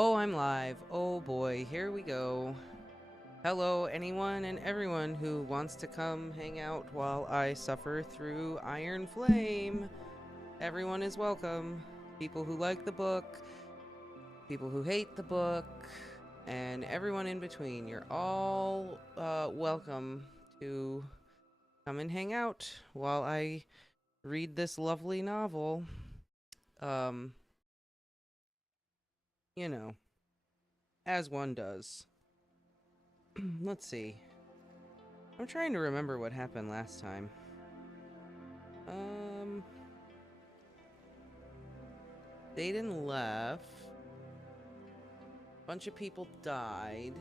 Oh, I'm live. Oh boy, here we go. Hello, anyone and everyone who wants to come hang out while I suffer through Iron Flame. Everyone is welcome. People who like the book, people who hate the book, and everyone in between. You're all welcome to come and hang out while I read this lovely novel. Um, you know, as one does. Let's see. I'm trying to remember what happened last time. Thaden left. Bunch of people died.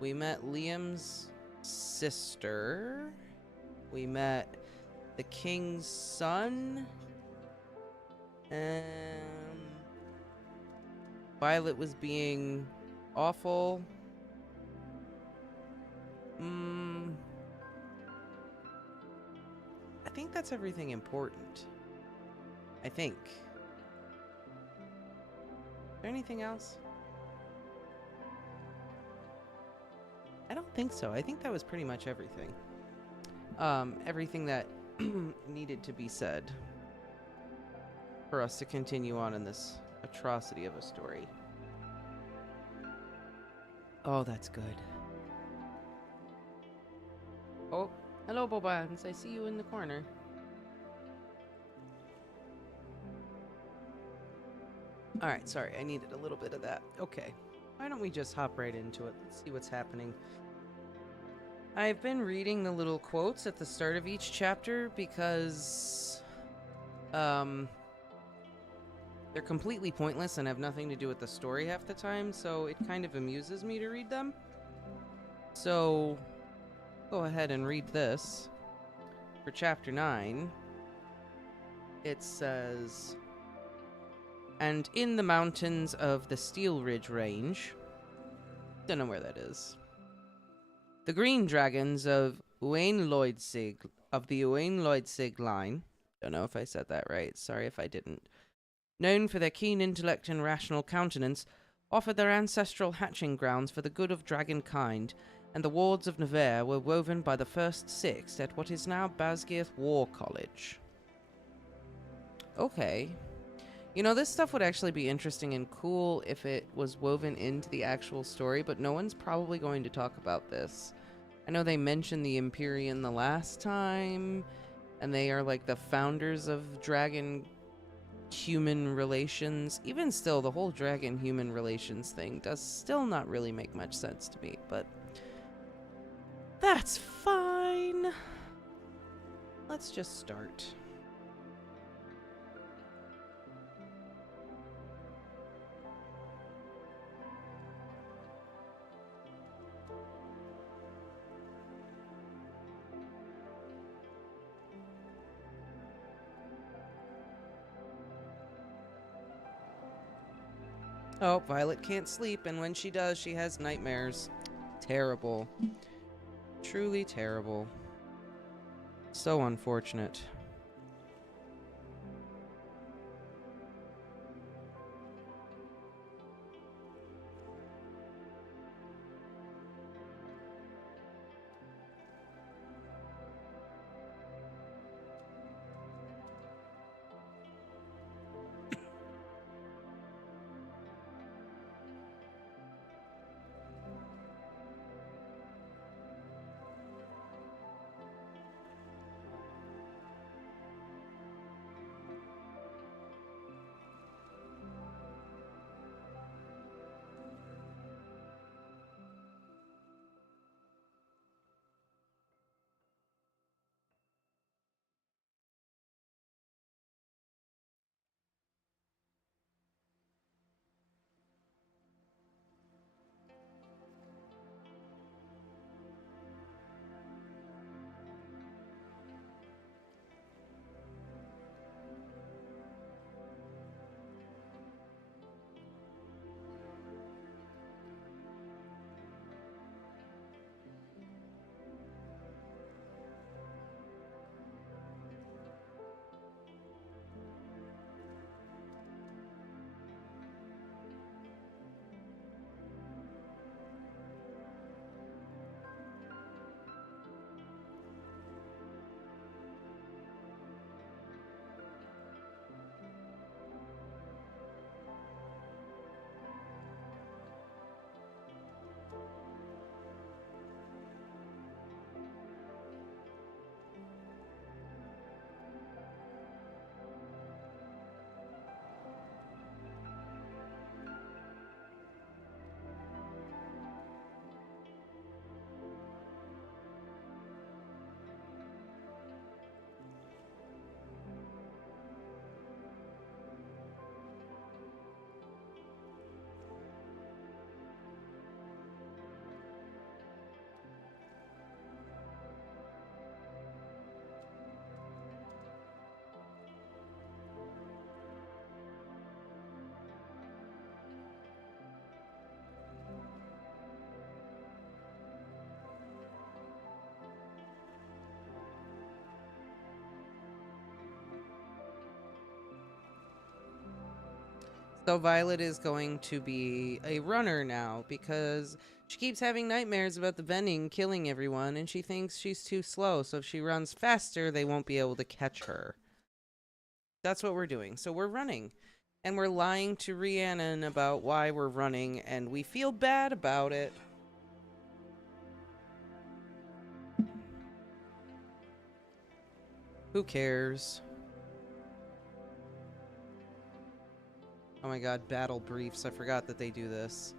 We met Liam's sister. We met the king's son. And Violet was being awful. I think that's everything important. I think. Is there anything else? I don't think so. I think that was pretty much everything. Everything that needed to be said for us to continue on in this atrocity of a story. Oh, that's good. Oh, hello, Bobans. I see you in the corner. Alright, sorry. I needed a little bit of that. Okay. Why don't we just hop right into it? Let's see what's happening. I've been reading the little quotes at the start of each chapter because they're completely pointless and have nothing to do with the story half the time, so it kind of amuses me to read them. So go ahead and read this. For chapter 9, it says, "And in the mountains of the Steel Ridge Range," don't know where that is, "the green dragons of the Uain line," don't know if I said that right, sorry if I didn't, "known for their keen intellect and rational countenance, offered their ancestral hatching grounds for the good of dragon kind, and the wards of Nevere were woven by the first sixth at what is now Basgiath War College." Okay. You know, this stuff would actually be interesting and cool if it was woven into the actual story, but no one's probably going to talk about this. I know they mentioned the Empyrean the last time, and they are like the founders of dragon-human relations. Even still, the whole dragon-human relations thing does still not really make much sense to me, but that's fine. Let's just start. Oh, Violet can't sleep, and when she does, she has nightmares. Terrible. Truly terrible. So unfortunate. So Violet is going to be a runner now because she keeps having nightmares about the vending killing everyone, and she thinks she's too slow. So if she runs faster, they won't be able to catch her. That's what we're doing. So we're running. And we're lying to Rhiannon about why we're running, and we feel bad about it. Who cares? Oh my god, battle briefs. I forgot that they do this.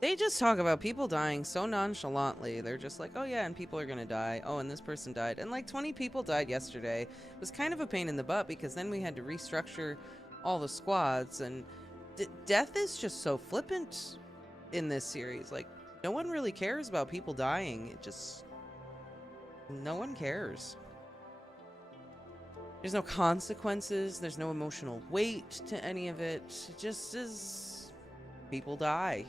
They just talk about people dying so nonchalantly. They're just like, oh yeah, and people are gonna die. Oh, and this person died. And like 20 people died yesterday. It was kind of a pain in the butt because then we had to restructure all the squads. And death is just so flippant in this series. Like, no one really cares about people dying. It just... no one cares. There's no consequences. There's no emotional weight to any of it. It just is... people die.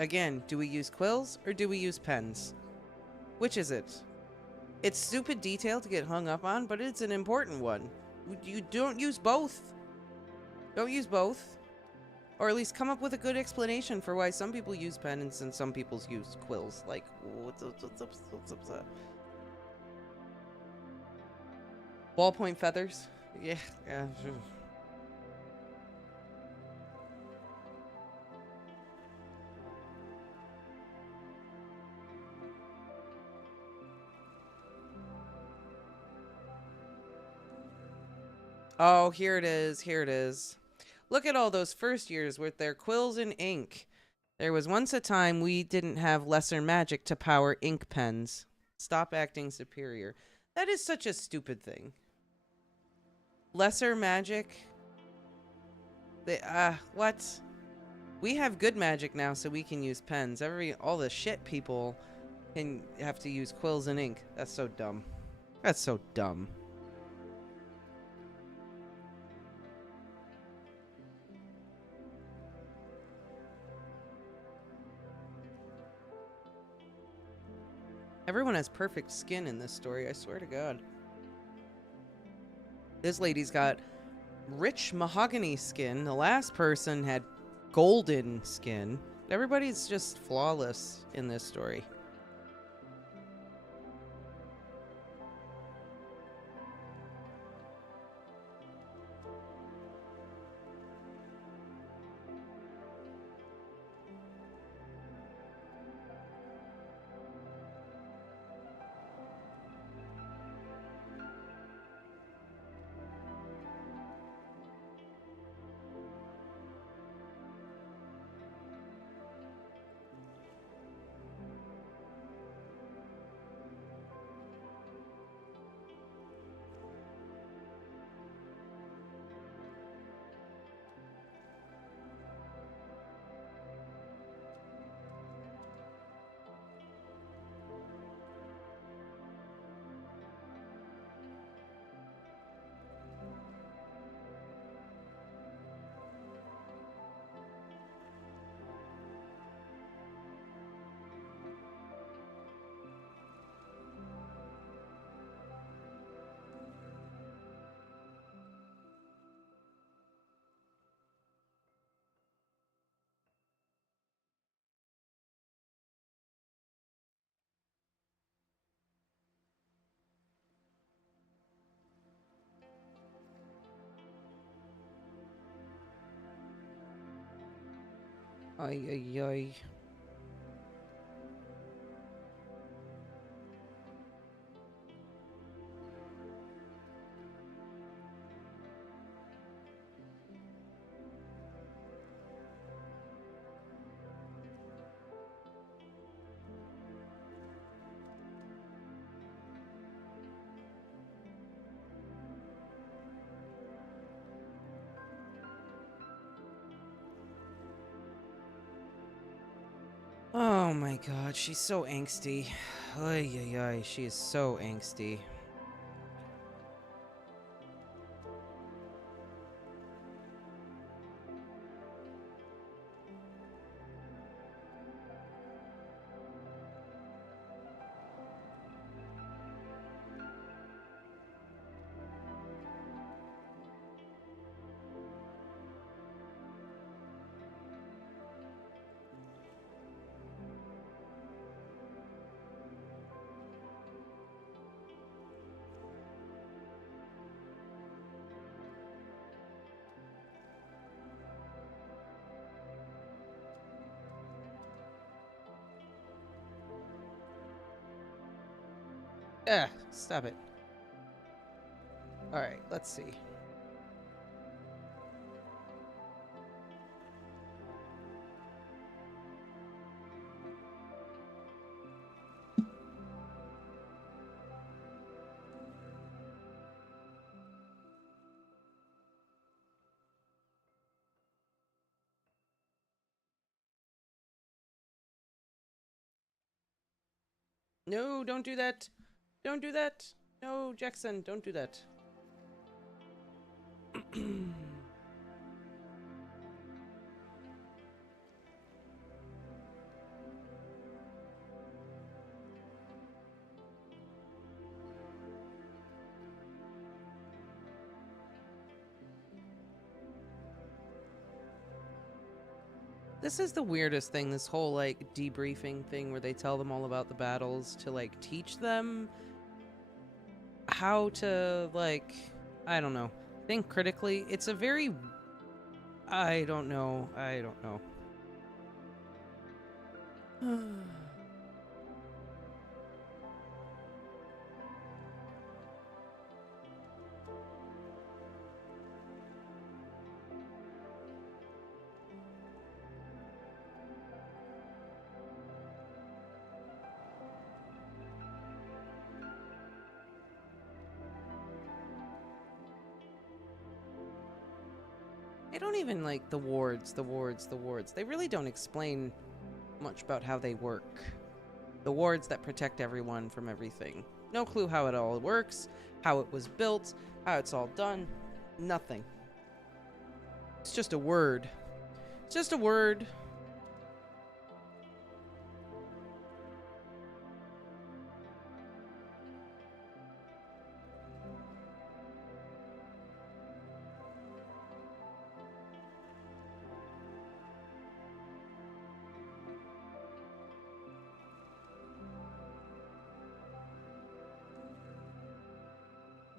Again, do we use quills or do we use pens? Which is it? It's stupid detail to get hung up on, but it's an important one. You don't use both. Don't use both. Or at least come up with a good explanation for why some people use pens and some people use quills. Like, what's up? Ballpoint feathers? Yeah. Oh, here it is. Here it is. Look at all those first years with their quills and ink. There was once a time we didn't have lesser magic to power ink pens. Stop acting superior. That is such a stupid thing. Lesser magic? What? We have good magic now, so we can use pens. All the shit people can have to use quills and ink. That's so dumb. That's so dumb. Everyone has perfect skin in this story, I swear to God. This lady's got rich mahogany skin. The last person had golden skin. Everybody's just flawless in this story. Ay, ay, ay. Oh my god, she's so angsty. Ay, ay, ay, she is so angsty. Stop it. Alright, let's see. No, don't do that. Don't do that. No, Jackson, don't do that. This is the weirdest thing, this whole, like, debriefing thing where they tell them all about the battles to, like, teach them how to, like, I don't know, think critically. It's a very... I don't know. I don't even like the wards. They really don't explain much about how they work. The wards that protect everyone from everything. No clue how it all works, how it was built, how it's all done. Nothing. It's just a word. It's just a word.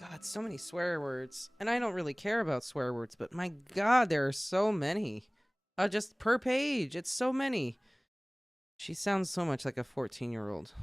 God, so many swear words. And I don't really care about swear words, but my God, there are so many. Just per page, it's so many. She sounds so much like a 14-year-old.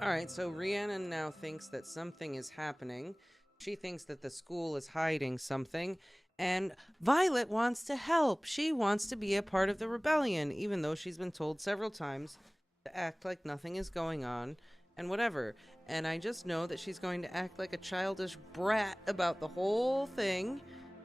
Alright, so Rhiannon now thinks that something is happening. She thinks that the school is hiding something. And Violet wants to help. She wants to be a part of the rebellion, even though she's been told several times to act like nothing is going on and whatever. And I just know that she's going to act like a childish brat about the whole thing.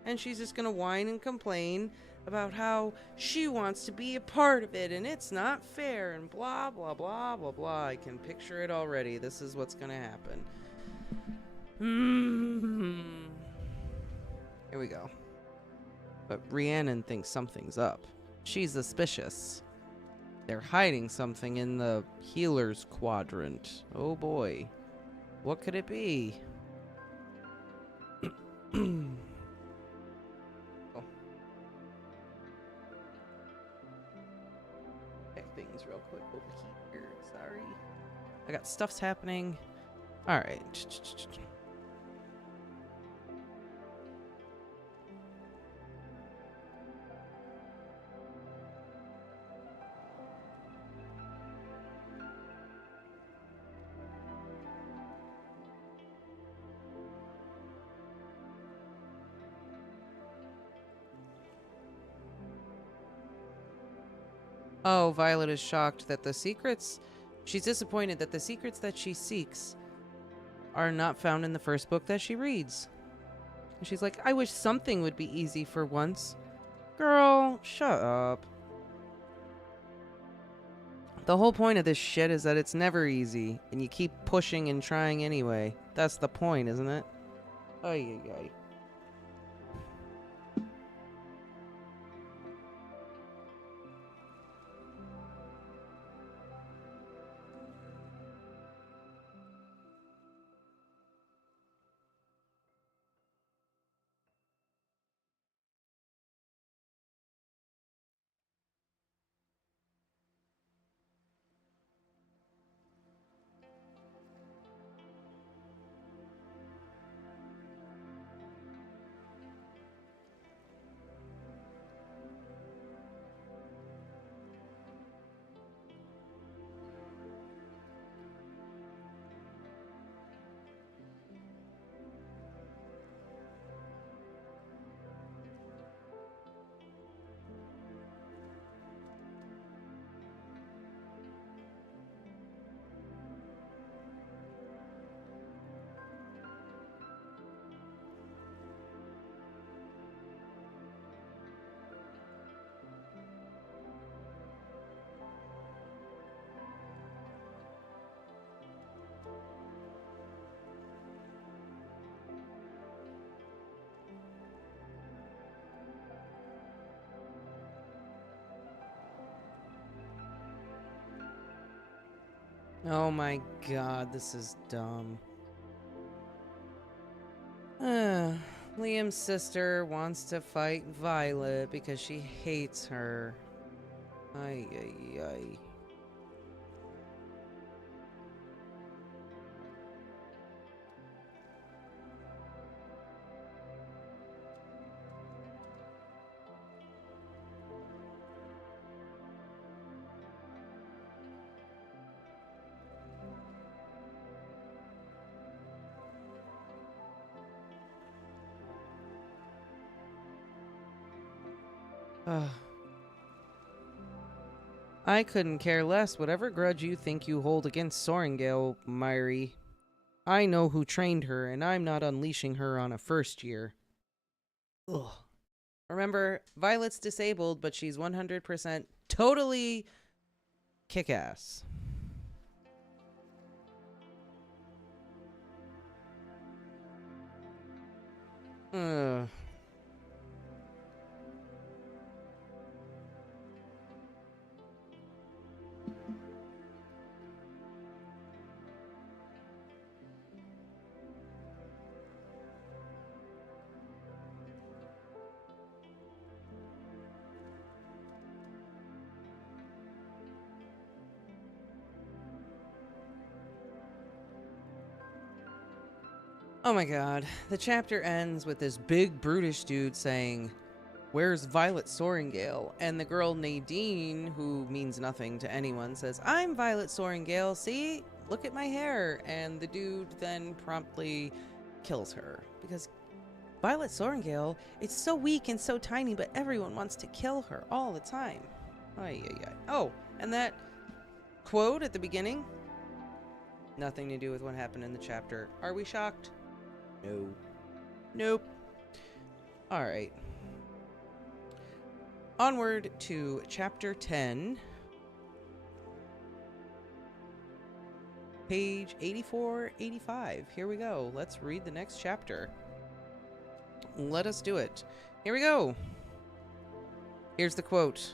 And she's just going to whine and complain about how she wants to be a part of it and it's not fair and blah, blah, blah, blah, blah. I can picture it already. This is what's going to happen. Here we go. But Rhiannon thinks something's up. She's suspicious. They're hiding something in the healer's quadrant. Oh boy. What could it be? Oh. Check things real quick over here. Sorry. I got stuff's happening. Alright. Oh, Violet is shocked that the secrets... She's disappointed that the secrets that she seeks are not found in the first book that she reads. And she's like, I wish something would be easy for once. Girl, shut up. The whole point of this shit is that it's never easy, and you keep pushing and trying anyway. That's the point, isn't it? Ay, ay, ay. Oh my god, this is dumb. Liam's sister wants to fight Violet because she hates her. Ay, ay, ay. Ugh. I couldn't care less whatever grudge you think you hold against Sorengale, Myri. I know who trained her, and I'm not unleashing her on a first year. Ugh. Remember, Violet's disabled, but she's 100% totally kick-ass. Ugh. Oh my god. The chapter ends with this big brutish dude saying, "Where's Violet Sorengale?" And the girl Nadine, who means nothing to anyone, says, "I'm Violet Sorengale, see? Look at my hair." And the dude then promptly kills her. Because Violet Sorengale is so weak and so tiny, but everyone wants to kill her all the time. Ay, ay, ay. Oh, and that quote at the beginning? Nothing to do with what happened in the chapter. Are we shocked? No. Nope. Alright. Onward to chapter 10. Page 84-85. Here we go. Let's read the next chapter. Let us do it. Here we go. Here's the quote.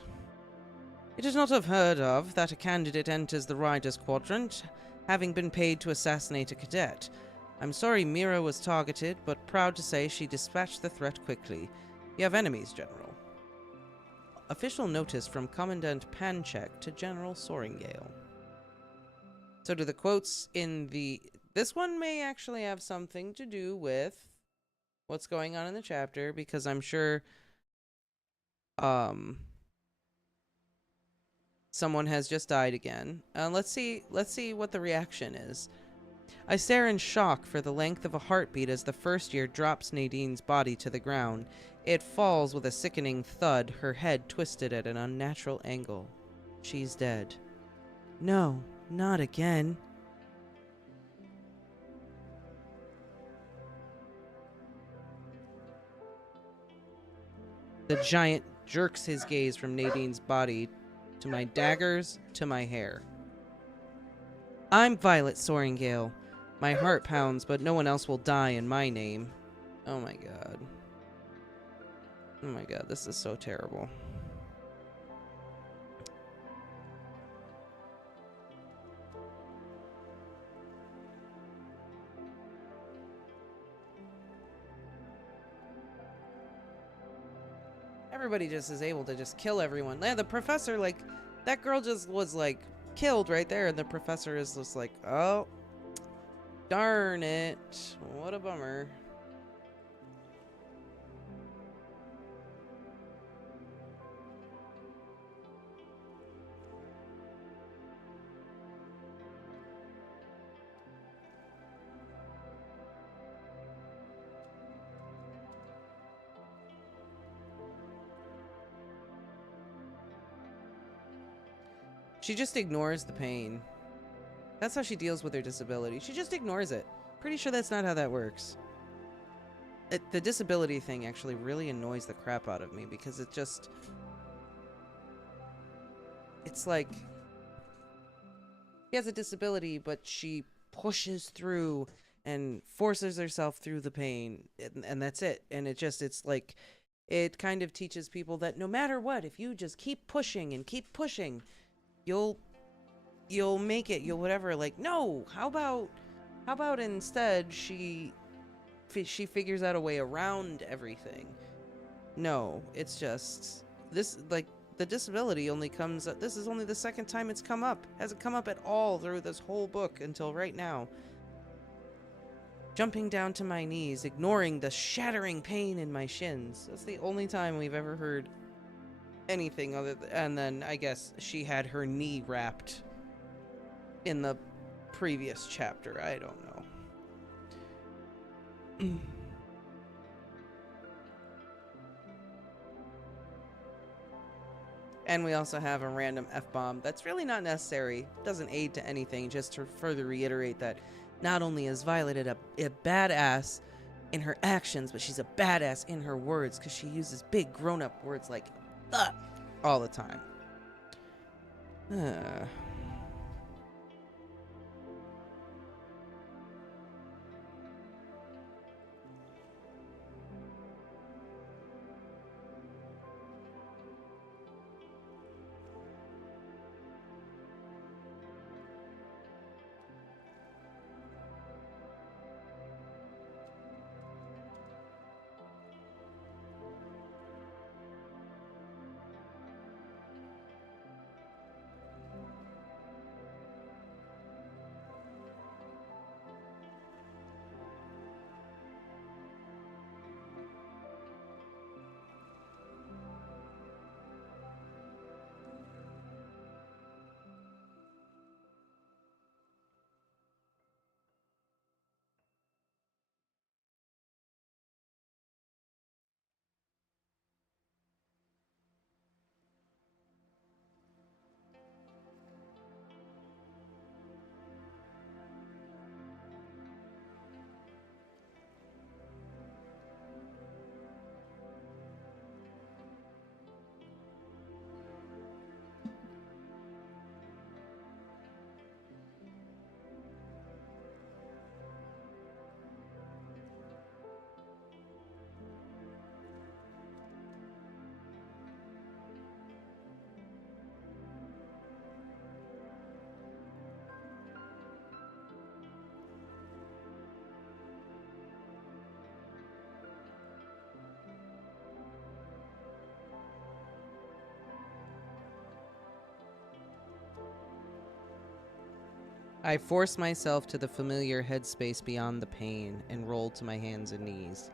It is not unheard of that a candidate enters the Riders Quadrant, having been paid to assassinate a cadet. I'm sorry Mira was targeted, but proud to say she dispatched the threat quickly. You have enemies, General. Official notice from Commandant Panchek to General Soaringale. So do the quotes in the... This one may actually have something to do with what's going on in the chapter, because I'm sure someone has just died again. Let's see what the reaction is. I stare in shock for the length of a heartbeat as the first year drops Nadine's body to the ground. It falls with a sickening thud, her head twisted at an unnatural angle. She's dead. No, not again. The giant jerks his gaze from Nadine's body to my daggers to my hair. I'm Violet Soaringale. My heart pounds, but no one else will die in my name. Oh my god. Oh my god, this is so terrible. Everybody just is able to just kill everyone. Yeah, the professor, like, that girl just was, like, killed right there, and the professor is just like, oh, darn it. What a bummer. She just ignores the pain. That's how she deals with her disability. She just ignores it. Pretty sure that's not how that works. The disability thing actually really annoys the crap out of me, because it just... It's like... She has a disability, but she pushes through and forces herself through the pain, and that's it. And it's like... It kind of teaches people that no matter what, if you just keep pushing and keep pushing... You'll make it, you'll whatever. Like, no, how about instead she figures out a way around everything. No, it's just this, like, the disability only comes up, this is only the second time it's come up. Hasn't come up at all through this whole book until right now. Jumping down to my knees, ignoring the shattering pain in my shins. That's the only time we've ever heard anything other than, and then I guess she had her knee wrapped in the previous chapter. I don't know. And we also have a random F-bomb that's really not necessary. Doesn't aid to anything, just to further reiterate that not only is Violet a badass in her actions, but she's a badass in her words, because she uses big grown-up words like all the time. I forced myself to the familiar headspace beyond the pain and rolled to my hands and knees.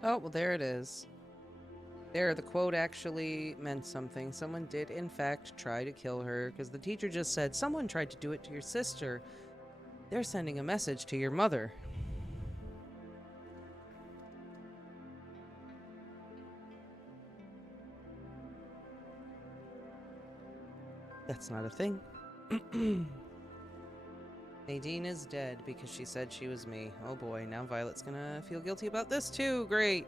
Oh, well, there it is. There, the quote actually meant something. Someone did, in fact, try to kill her, because the teacher just said, someone tried to do it to your sister. They're sending a message to your mother. That's not a thing. Nadine is dead because she said she was me. Oh boy, now Violet's gonna feel guilty about this too. Great.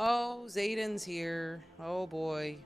Oh, Zayden's here. Oh boy.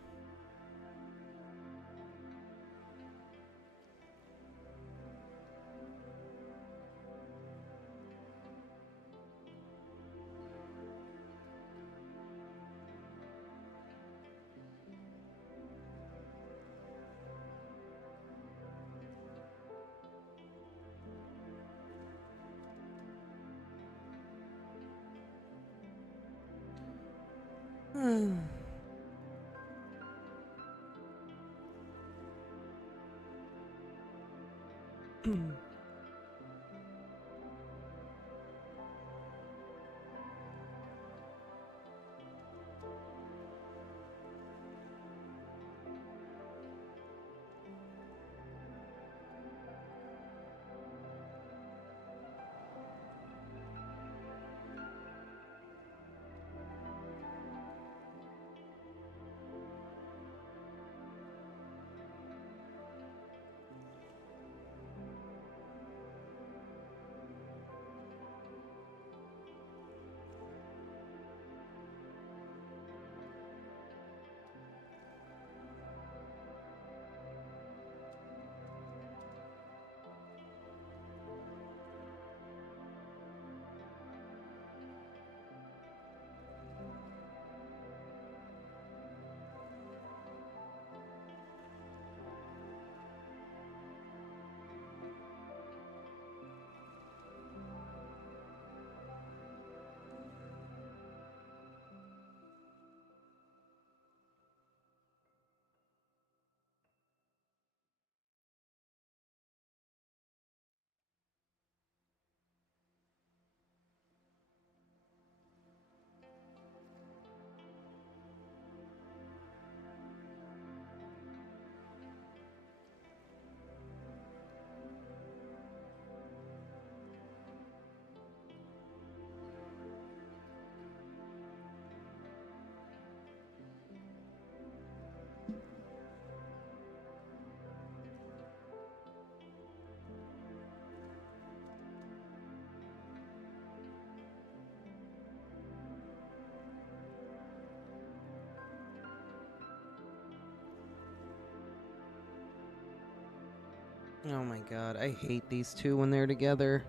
Oh my god, I hate these two when they're together.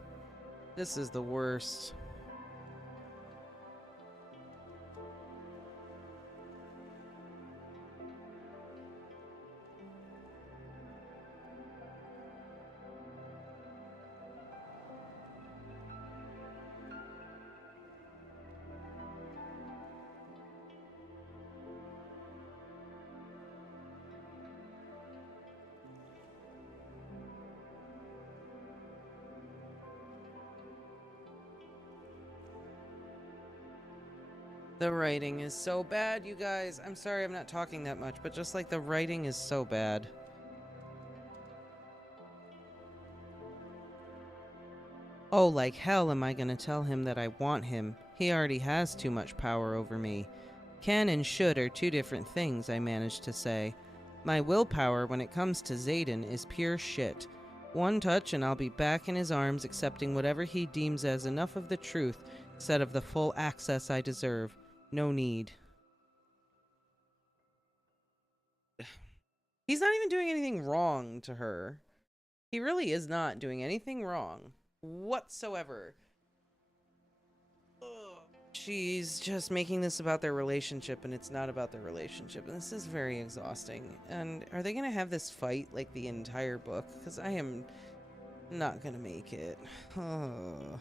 This is the worst. The writing is so bad, you guys. I'm sorry I'm not talking that much, but just like the writing is so bad. Oh, like hell am I gonna tell him that I want him? He already has too much power over me. Can and should are two different things, I managed to say. My willpower when it comes to Zayden is pure shit. One touch and I'll be back in his arms accepting whatever he deems as enough of the truth instead of the full access I deserve. No need. He's not even doing anything wrong to her. He really is not doing anything wrong whatsoever. Ugh. She's just making this about their relationship, and it's not about their relationship, and this is very exhausting. And are they gonna have this fight like the entire book? Because I am not gonna make it. Oh.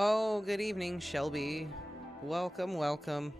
Oh, good evening, Shelby. Welcome, welcome.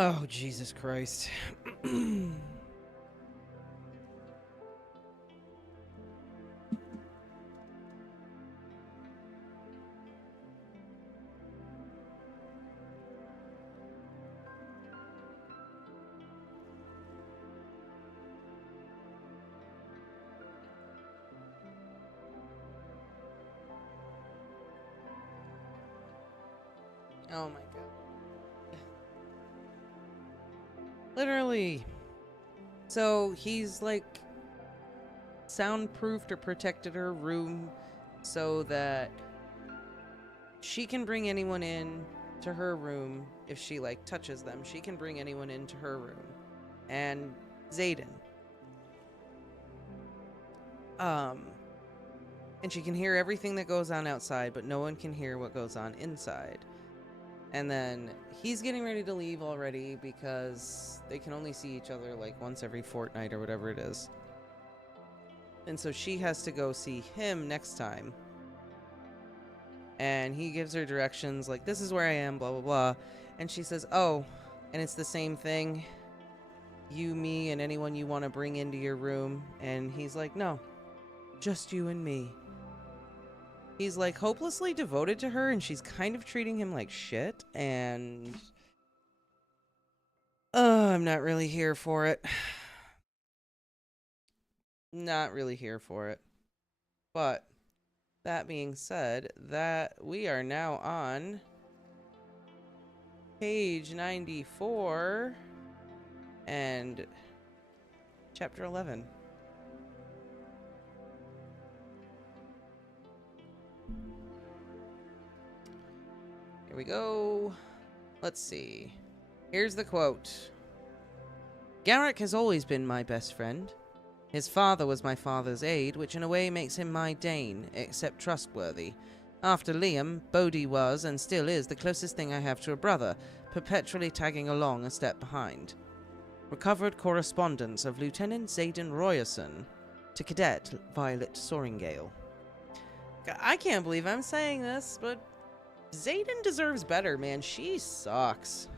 Oh, Jesus Christ. Oh my god. Literally. So he's like soundproofed or protected her room so that she can bring anyone in to her room if she like touches them. She can bring anyone into her room. And Zayden. And she can hear everything that goes on outside, but no one can hear what goes on inside. And then he's getting ready to leave already because they can only see each other like once every fortnight or whatever it is. And so she has to go see him next time. And he gives her directions like, this is where I am, blah, blah, blah. And she says, oh, and it's the same thing. You, me, and anyone you want to bring into your room. And he's like, no. Just you and me. He's like hopelessly devoted to her, and she's kind of treating him like shit, and I'm not really here for it. Not really here for it. But that being said, that we are now on page 94 and chapter 11. Here we go. Let's see. Here's the quote. Garrick has always been my best friend. His father was my father's aide, which in a way makes him my Dane, except trustworthy. After Liam, Bodhi was, and still is, the closest thing I have to a brother, perpetually tagging along a step behind. Recovered correspondence of Lieutenant Zayden Royerson to Cadet Violet Soaringale. I can't believe I'm saying this, but Zayden deserves better, man. She sucks.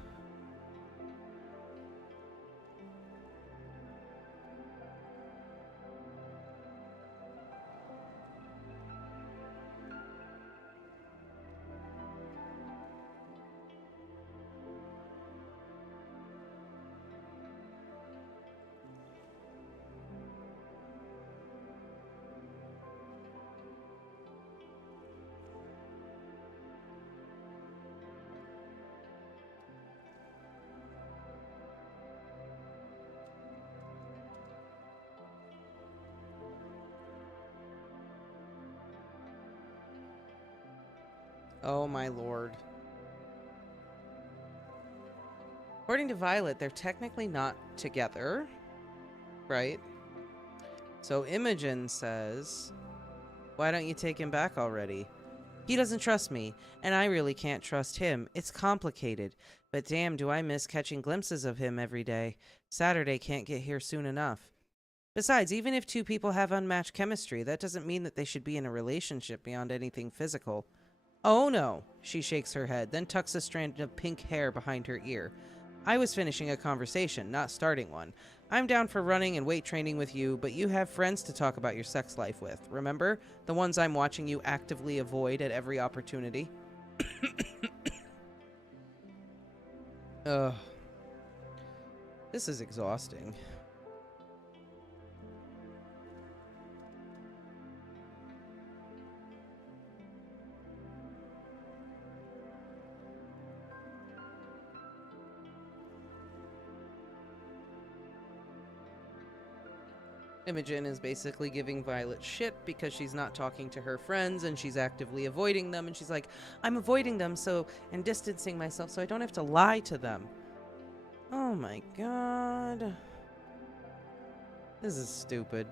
Oh my lord. According to Violet, they're technically not together, right? So Imogen says, why don't you take him back already? He doesn't trust me, and I really can't trust him. It's complicated, but damn, do I miss catching glimpses of him every day. Saturday can't get here soon enough. Besides, even if two people have unmatched chemistry, that doesn't mean that they should be in a relationship beyond anything physical. Oh no, she shakes her head, then tucks a strand of pink hair behind her ear. I was finishing a conversation, not starting one. I'm down for running and weight training with you, but you have friends to talk about your sex life with, remember? The ones I'm watching you actively avoid at every opportunity. Ugh. This is exhausting. Imogen is basically giving Violet shit because she's not talking to her friends and she's actively avoiding them. And she's like, I'm avoiding them and distancing myself so I don't have to lie to them. Oh my god. This is stupid.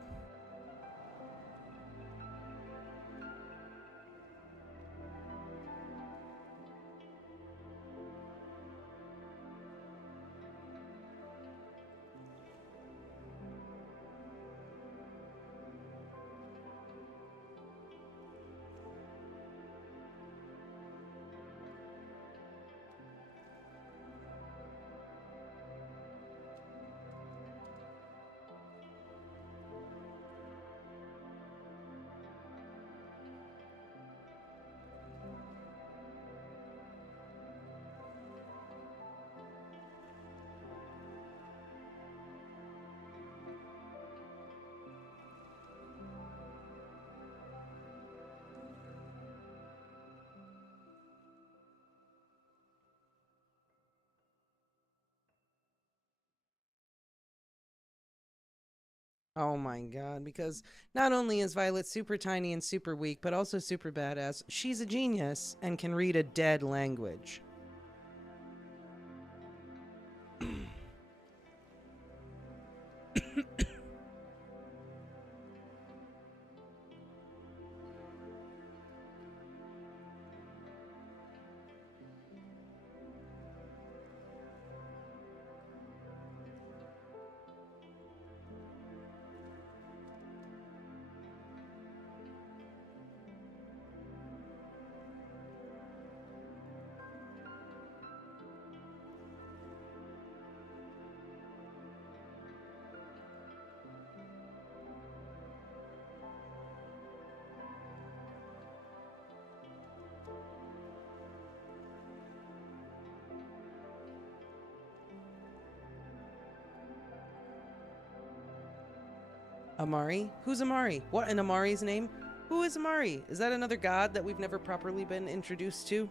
Oh my god, because not only is Violet super tiny and super weak, but also super badass, she's a genius and can read a dead language. Amari? Who's Amari? What in Amari's name? Who is Amari? Is that another god that we've never properly been introduced to?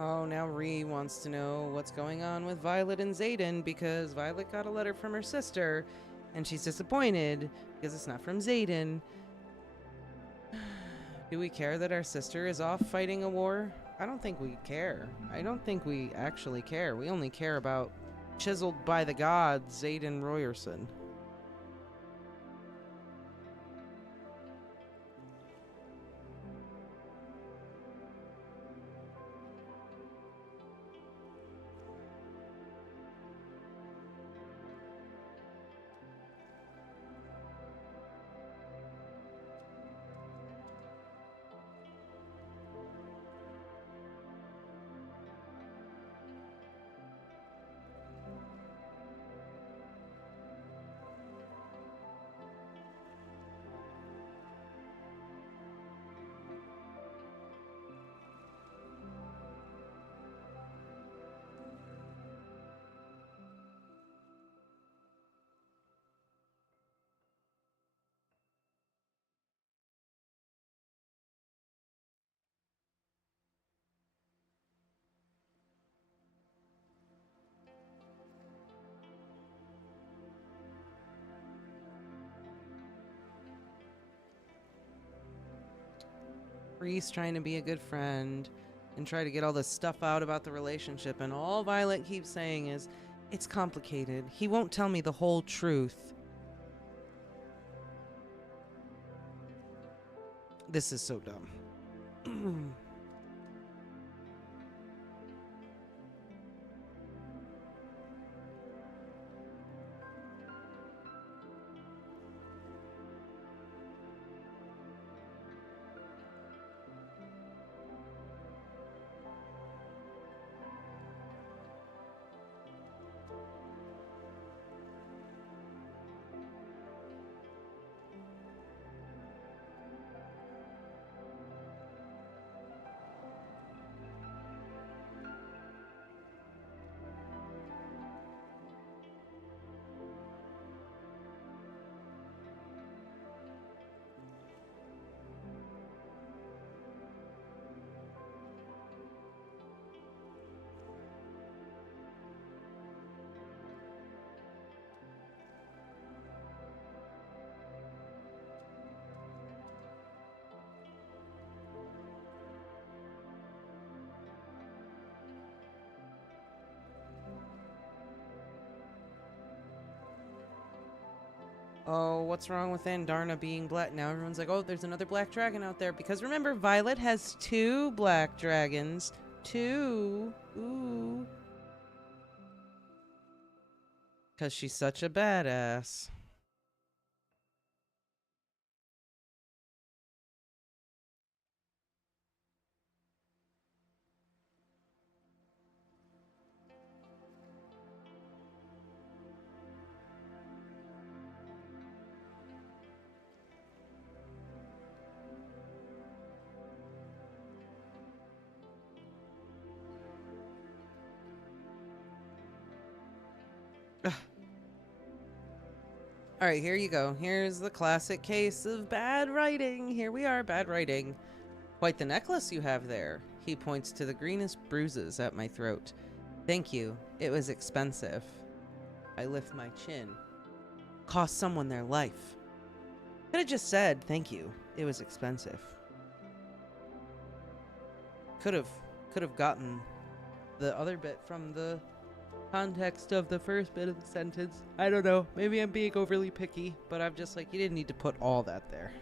Oh, now Ree wants to know what's going on with Violet and Zayden because Violet got a letter from her sister and she's disappointed because it's not from Zayden. Do we care that our sister is off fighting a war? I don't think we care. I don't think we actually care. We only care about chiseled by the gods, Zayden Royerson. Reese trying to be a good friend and try to get all this stuff out about the relationship, and all Violet keeps saying is, it's complicated. He won't tell me the whole truth. This is so dumb. Oh, what's wrong with Andarna being black? Now everyone's like, oh, there's another black dragon out there. Because remember, Violet has 2 black dragons. 2. Ooh. Because she's such a badass. All right, here you go. Here's the classic case of bad writing. Here we are, bad writing. Quite the necklace you have there. He points to the greenest bruises at my throat. Thank you. It was expensive. I lift my chin. Cost someone their life. Could have just said, thank you. It was expensive. Could have gotten the other bit from the context of the first bit of the sentence. I don't know. Maybe I'm being overly picky, but I'm just like, you didn't need to put all that there.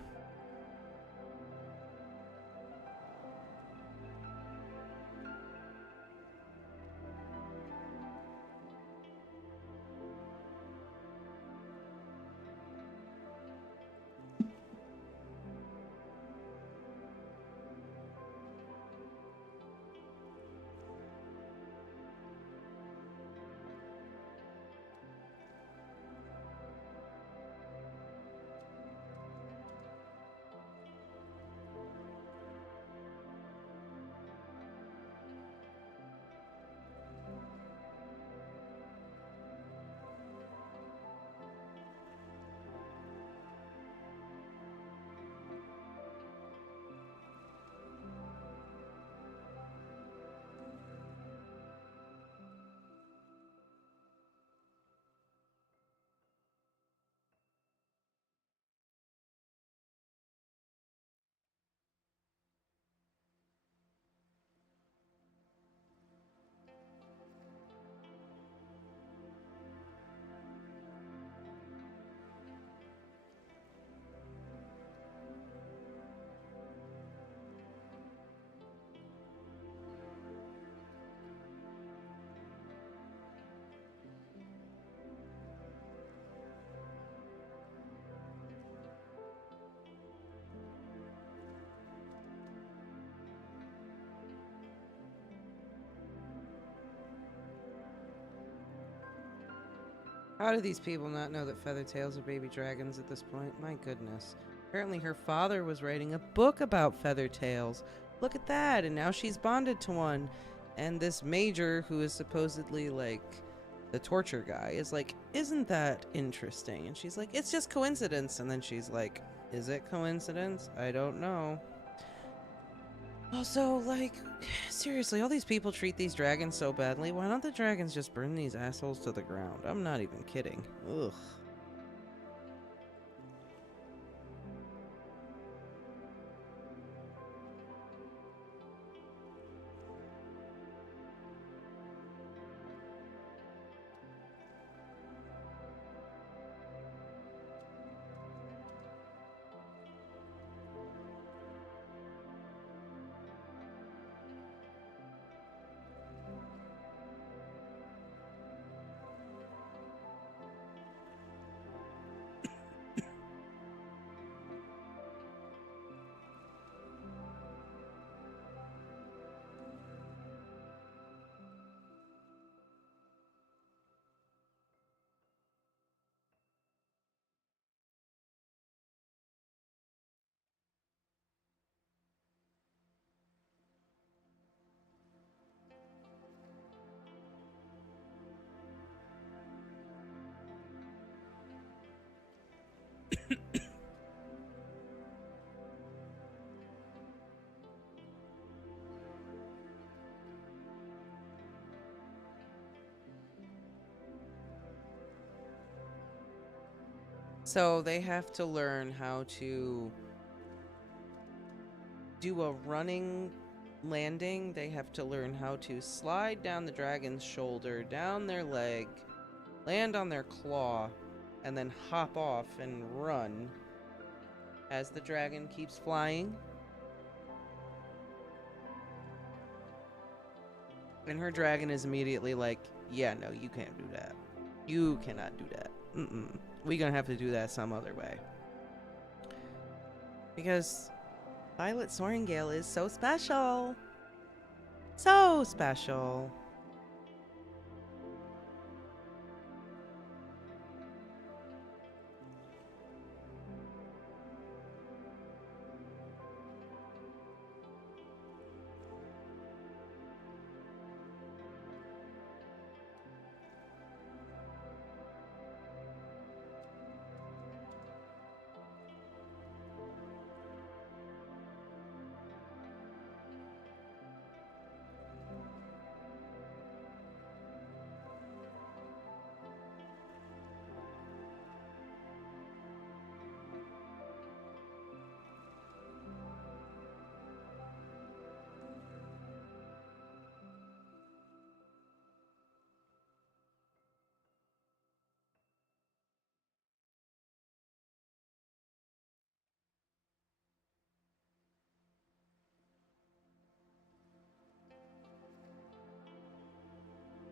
How do these people not know that feather tails are baby dragons at this point? My goodness. Apparently her father was writing a book about feather tails. Look at that, and now she's bonded to one. And this major, who is supposedly like the torture guy, is like, isn't that interesting? And she's like, it's just coincidence. And then she's like, is it coincidence? I don't know. Also, like, seriously, all these people treat these dragons so badly. Why don't the dragons just burn these assholes to the ground? I'm not even kidding. Ugh. So they have to learn how to do a running landing. They have to learn how to slide down the dragon's shoulder, down their leg, land on their claw, and then hop off and run as the dragon keeps flying. And her dragon is immediately like, yeah, no, you can't do that. You cannot do that. We're gonna have to do that some other way. Because Violet Soaringale is so special. So special.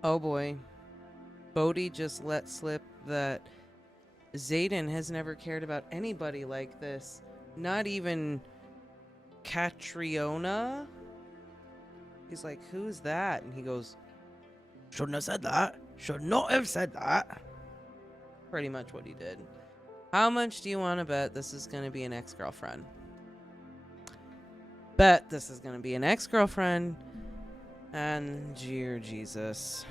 Oh boy. Bodhi just let slip that Zayden has never cared about anybody like this. Not even Catriona. He's like, who's that? And he goes, shouldn't have said that. Should not have said that. Pretty much what he did. How much do you want to bet this is going to be an ex-girlfriend? Bet this is going to be an ex-girlfriend. And dear Jesus.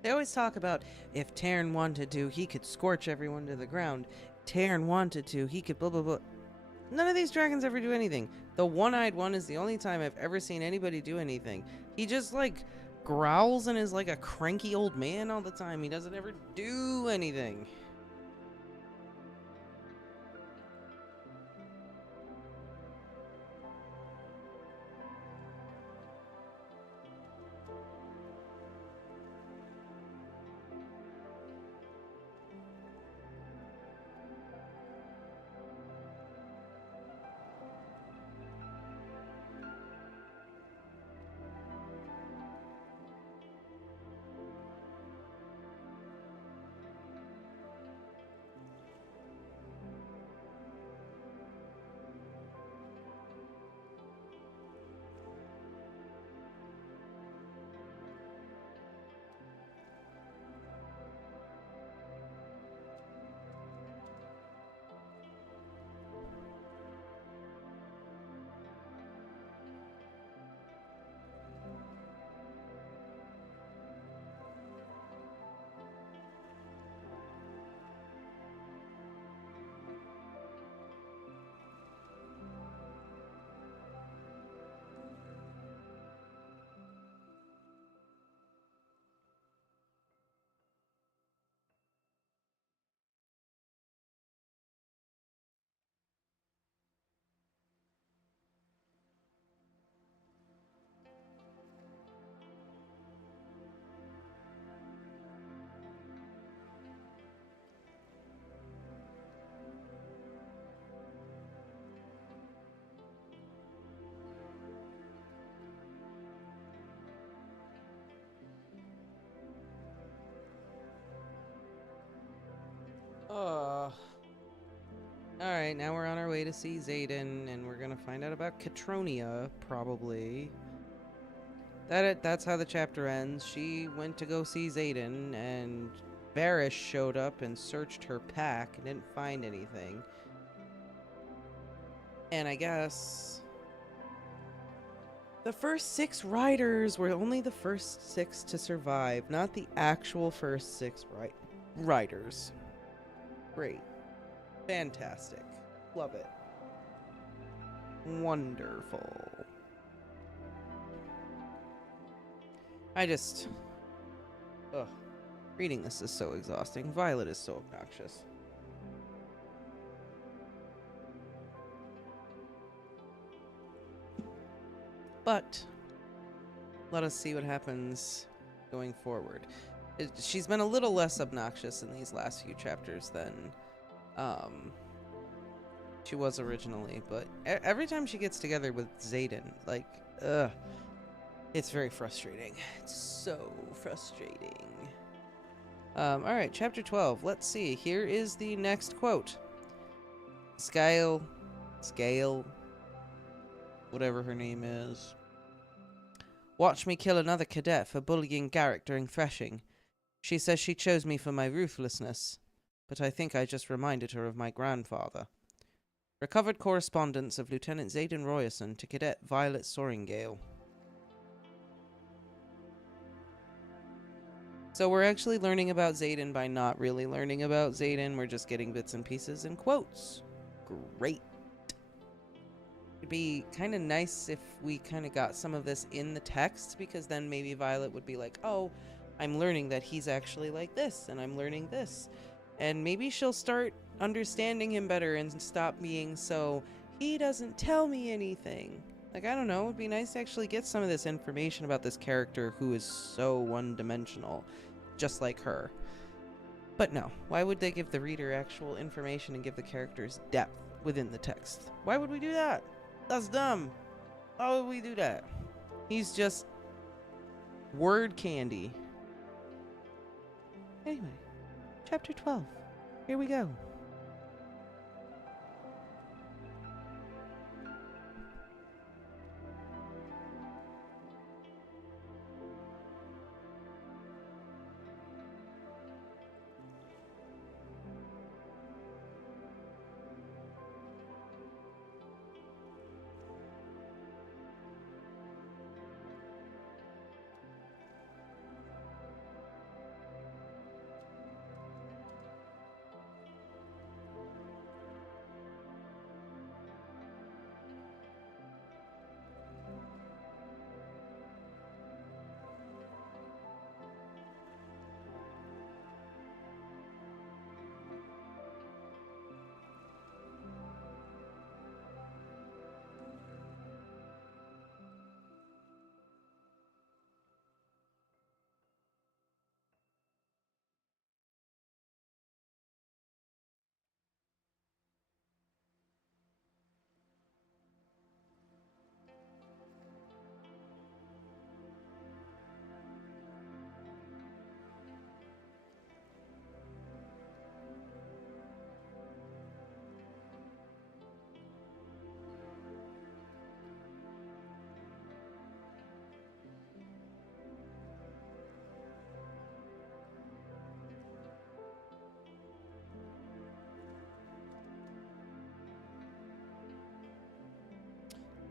They always talk about if Taryn wanted to, he could scorch everyone to the ground. Taryn wanted to, he could blah, blah, blah. None of these dragons ever do anything. The one-eyed one is the only time I've ever seen anybody do anything. He just, like, growls and is like a cranky old man all the time. He doesn't ever do anything. Alright, now we're on our way to see Zayden, and we're gonna find out about Catronia, probably. That's how the chapter ends. She went to go see Zayden, and Varys showed up and searched her pack and didn't find anything. And I guess the first 6 riders were only the first 6 to survive, not the actual first 6 riders. Great. Fantastic. Love it. Wonderful. Ugh. Reading this is so exhausting. Violet is so obnoxious. But let us see what happens going forward. She's been a little less obnoxious in these last few chapters than she was originally, but every time she gets together with Xaden, like, it's very frustrating. It's so frustrating. Alright, chapter 12. Let's see. Here is the next quote. Scale, whatever her name is. Watch me kill another cadet for bullying Garrick during threshing. She says she chose me for my ruthlessness, but I think I just reminded her of my grandfather. Recovered correspondence of Lieutenant Xaden Royerson to Cadet Violet Soaringale. So we're actually learning about Xaden by not really learning about Xaden. We're just getting bits and pieces and quotes. Great. It'd be kind of nice if we kind of got some of this in the text, because then maybe Violet would be like, oh, I'm learning that he's actually like this, and I'm learning this. And maybe she'll start understanding him better and stop being so, he doesn't tell me anything. Like, I don't know, it'd be nice to actually get some of this information about this character who is so one-dimensional, just like her. But no, why would they give the reader actual information and give the characters depth within the text? Why would we do that? That's dumb. Why would we do that? He's just word candy. Anyway, chapter 12. Here we go.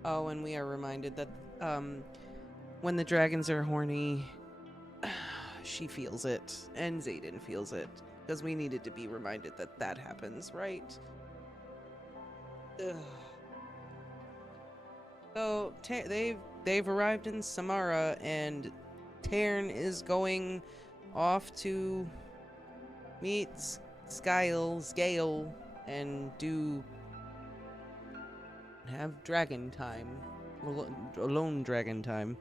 Oh, and we are reminded that when the dragons are horny, she feels it, and Xaden feels it, because we needed to be reminded that that happens, right? Ugh. So they've arrived in Samara, and Tairn is going off to meet Scale, and have dragon time. Alone dragon time.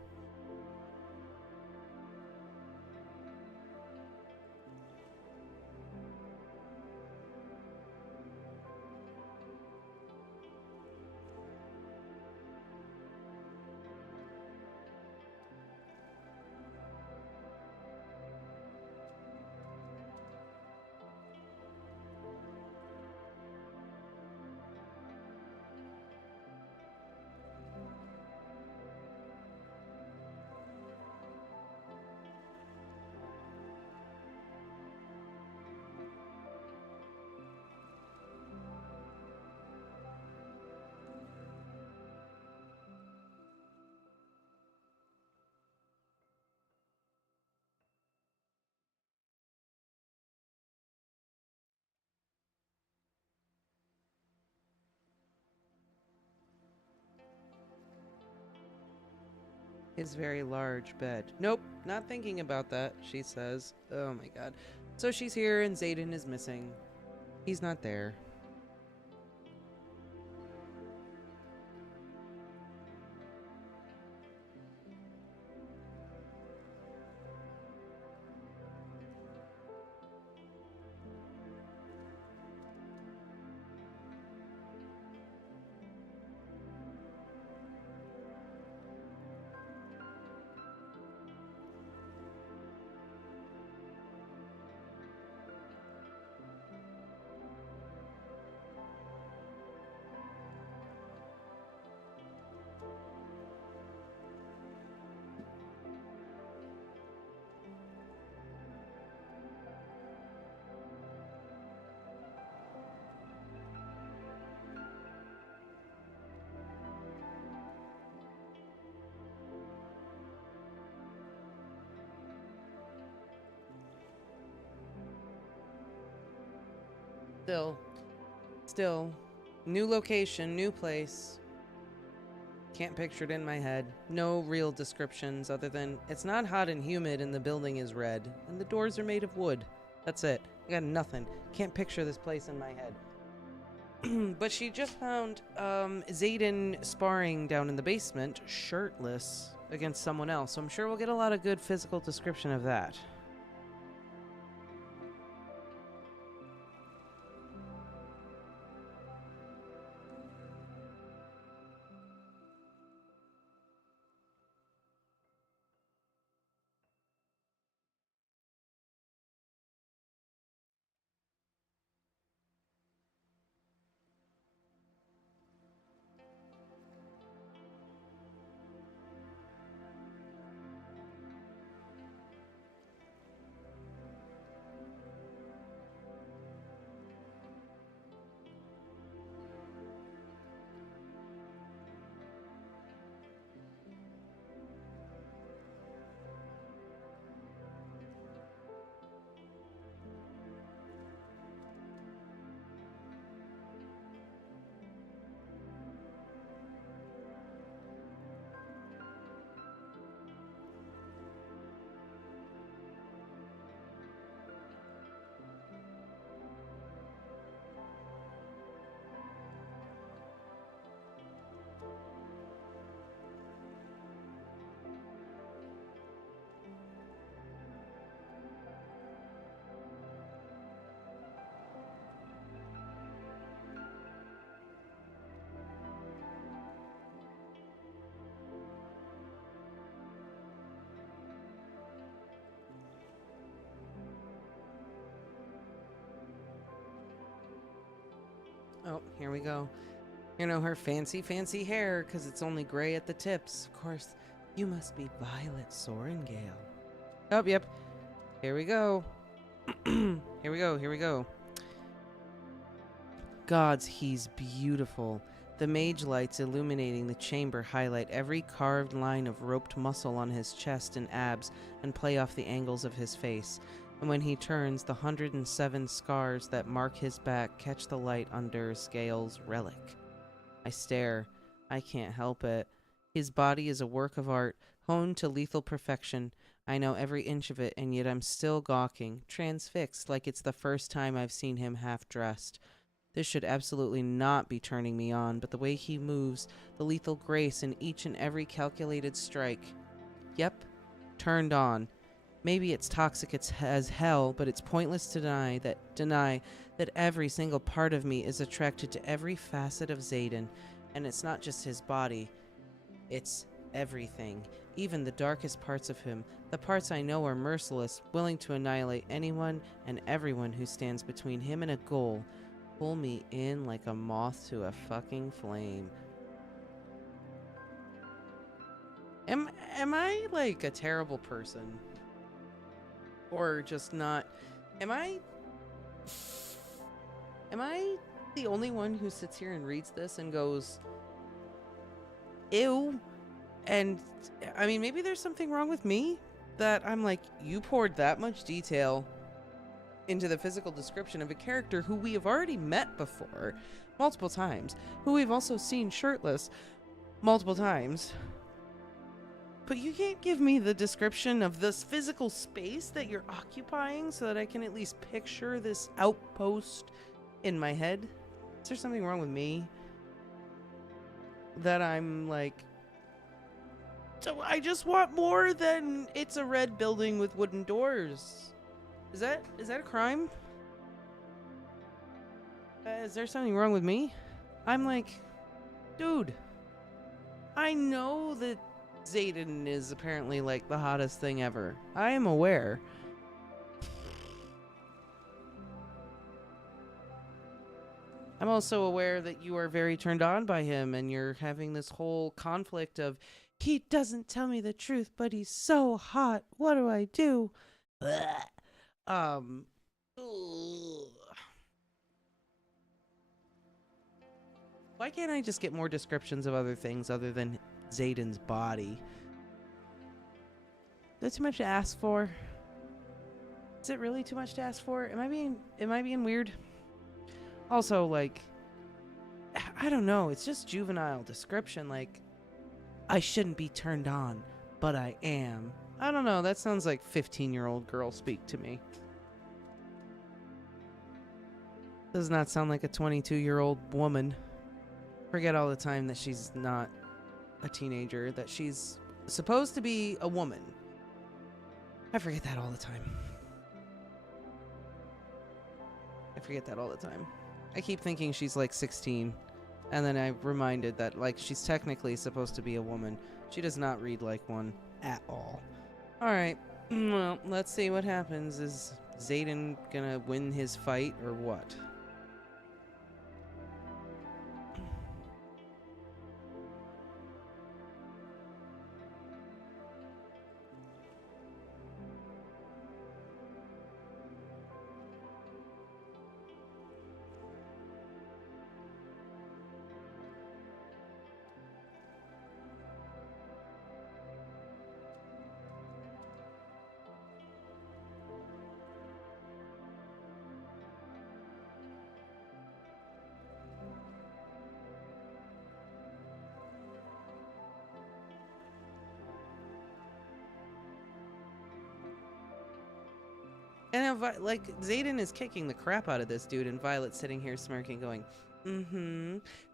His very large bed. Nope, not thinking about that, she says. Oh my god. So she's here and Zayden is missing. He's not there. Still, new location, new place. Can't picture it in my head. No real descriptions other than it's not hot and humid and the building is red and the doors are made of wood. That's it. I got nothing. Can't picture this place in my head. But she just found Zayden sparring down in the basement, shirtless, against someone else. So I'm sure we'll get a lot of good physical description of that. Oh, here we go. You know, her fancy hair, because it's only gray at the tips. Of course, you must be Violet Sorengale. Oh, yep. Here we go. Here we go. Gods, he's beautiful. The mage lights illuminating the chamber highlight every carved line of roped muscle on his chest and abs and play off the angles of his face. And when he turns, the 107 scars that mark his back catch the light under Scale's relic. I stare. I can't help it. His body is a work of art, honed to lethal perfection. I know every inch of it, and yet I'm still gawking, transfixed, like it's the first time I've seen him half-dressed. This should absolutely not be turning me on, but the way he moves, the lethal grace in each and every calculated strike. Yep, turned on. Maybe it's toxic as hell, but it's pointless to deny that every single part of me is attracted to every facet of Zayden. And it's not just his body. It's everything. Even the darkest parts of him. The parts I know are merciless, willing to annihilate anyone and everyone who stands between him and a goal. Pull me in like a moth to a fucking flame. Am I like a terrible person? Or just not? Am I the only one who sits here and reads this and goes, ew? And I mean, maybe there's something wrong with me that I'm like, you poured that much detail into the physical description of a character who we have already met before multiple times, who we've also seen shirtless multiple times. But you can't give me the description of this physical space that you're occupying so that I can at least picture this outpost in my head? Is there something wrong with me? That I'm like... So I just want more than it's a red building with wooden doors. Is that a crime? Is there something wrong with me? I'm like, dude, I know that Zayden is apparently like the hottest thing ever. I am aware. I'm also aware that you are very turned on by him and you're having this whole conflict of, he doesn't tell me the truth, but he's so hot. What do I do? Ugh. Why can't I just get more descriptions of other things other than Zayden's body? Is that too much to ask for? Is it really too much to ask for? Am I being weird? Also, like, I don't know, it's just juvenile description, like, I shouldn't be turned on, but I am. I don't know, that sounds like 15-year-old girl speak to me. Does not sound like a 22-year-old woman. Forget all the time that she's not a teenager, that she's supposed to be a woman. I forget that all the time. I keep thinking she's like 16, and then I'm reminded that like she's technically supposed to be a woman. She does not read like one at all. Alright, well, let's see what happens. Is Zayden gonna win his fight or what? And like, Zayden is kicking the crap out of this dude, and Violet's sitting here smirking, going,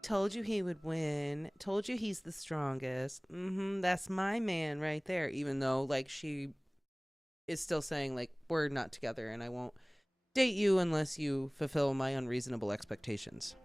told you he would win. Told you he's the strongest. That's my man right there. Even though, like, she is still saying, like, we're not together, and I won't date you unless you fulfill my unreasonable expectations.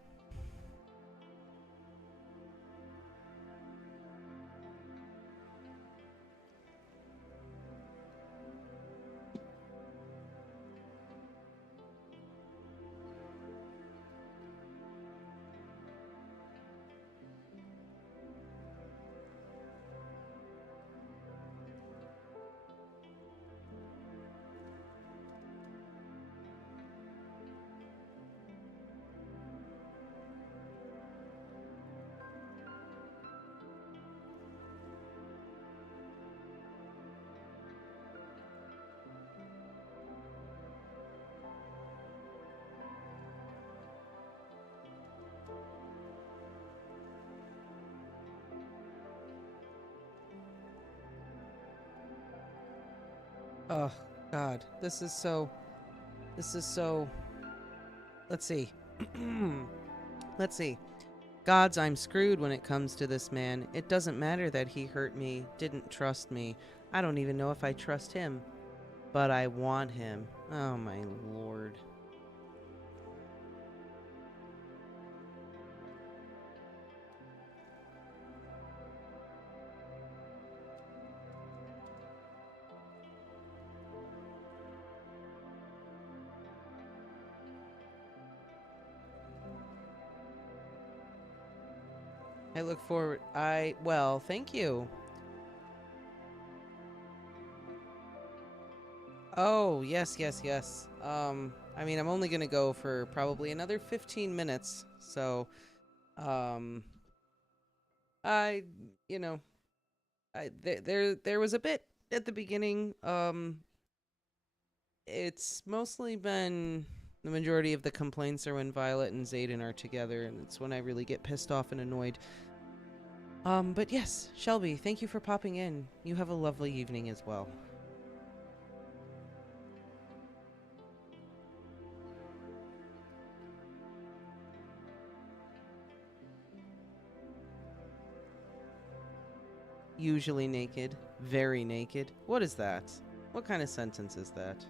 Oh, God. This is so... Let's see. Let's see. Gods, I'm screwed when it comes to this man. It doesn't matter that he hurt me, didn't trust me. I don't even know if I trust him. But I want him. Oh, my Lord. I look forward. Well, thank you. Oh, yes. I mean, I'm only gonna go for probably another 15 minutes, so, I, you know, there was a bit at the beginning, it's mostly been, the majority of the complaints are when Violet and Zayden are together, and it's when I really get pissed off and annoyed. But yes, Shelby, thank you for popping in. You have a lovely evening as well. Usually naked. Very naked. What is that? What kind of sentence is that?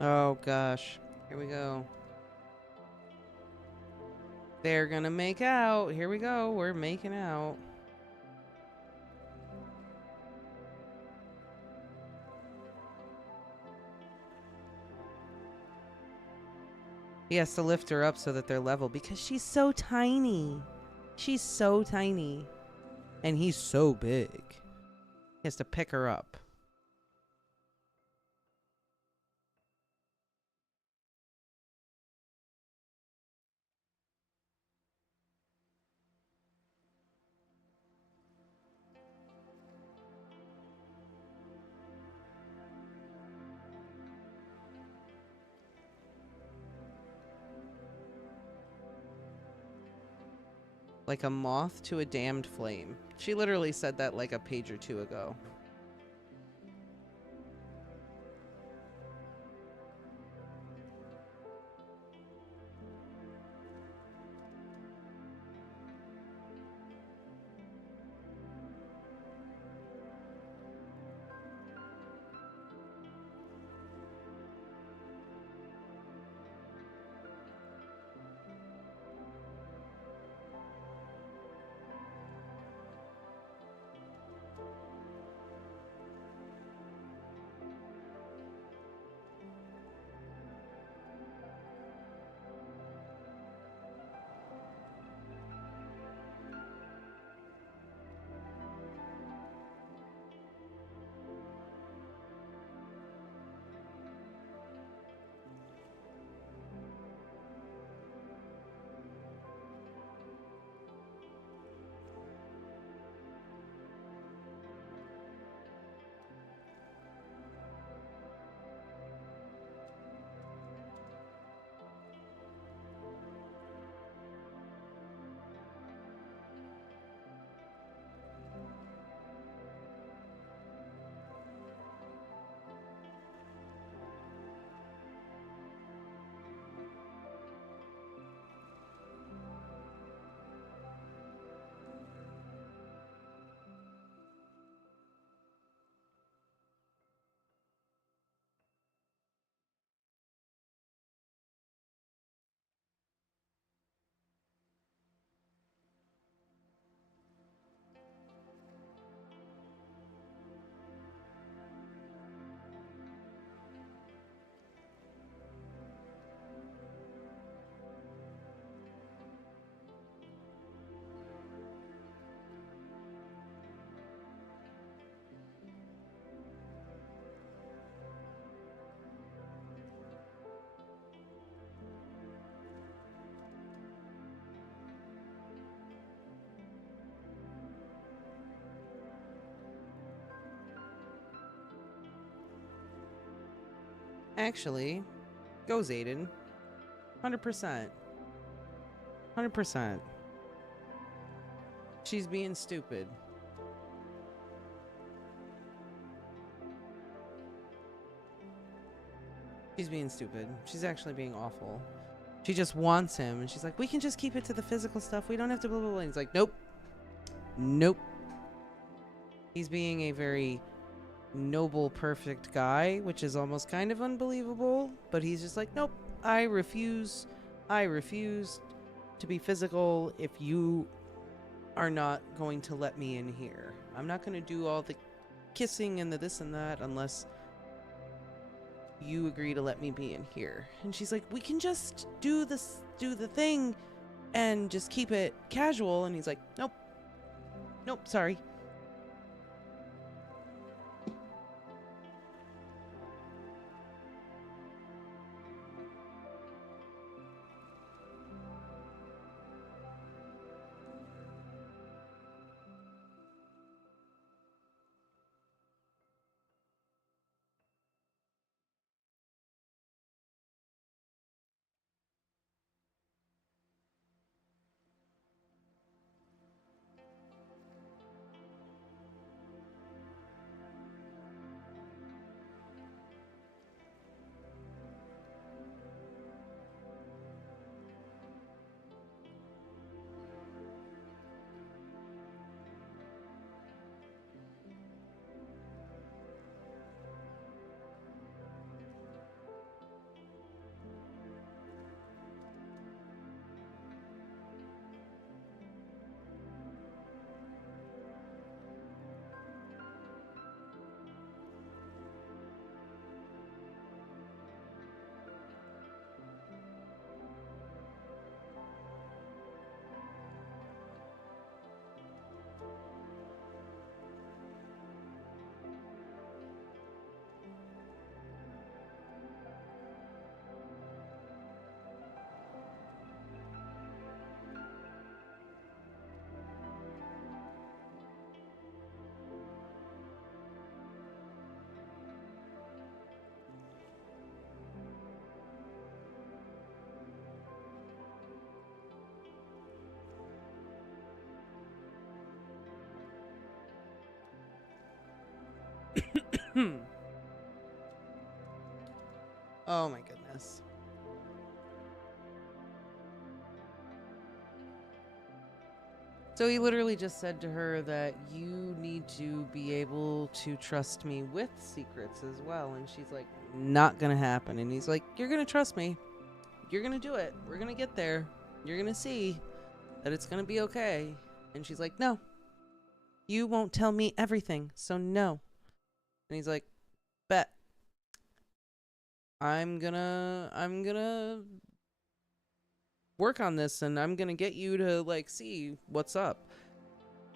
Oh gosh. Here we go. They're gonna make out. Here we go. We're making out. He has to lift her up so that they're level because she's so tiny. She's so tiny. And he's so big. He has to pick her up. Like a moth to a damned flame. She literally said that like a page or two ago. Actually, go Zayden. 100%. 100%. She's being stupid. She's being stupid. She's actually being awful. She just wants him, and she's like, we can just keep it to the physical stuff. We don't have to blah, blah, blah. And he's like, nope. Nope. He's being a very noble, perfect guy, which is almost kind of unbelievable. But he's just like, nope, I refuse. I refuse to be physical if you are not going to let me in here. I'm not going to do all the kissing and the this and that unless you agree to let me be in here. And she's like, we can just do the thing and just keep it casual. And he's like, nope, nope, sorry. Oh my goodness. So he literally just said to her that you need to be able to trust me with secrets as well. And she's like, not gonna happen. And he's like, you're gonna trust me. You're gonna do it. We're gonna get there. You're gonna see that it's gonna be okay. And she's like, no, you won't tell me everything. So no. And he's like, bet. I'm gonna work on this and I'm gonna get you to like see what's up.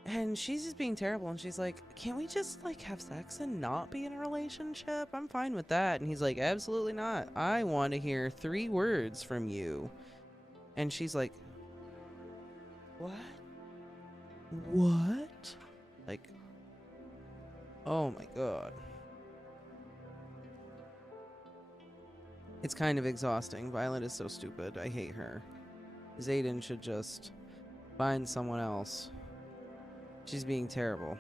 And she's just being terrible and she's like, can't we just like have sex and not be in a relationship? I'm fine with that. And he's like, absolutely not. I want to hear 3 words from you. And she's like, what? What? Like, oh my god. It's kind of exhausting. Violet is so stupid. I hate her. Xaden should just find someone else. She's being terrible.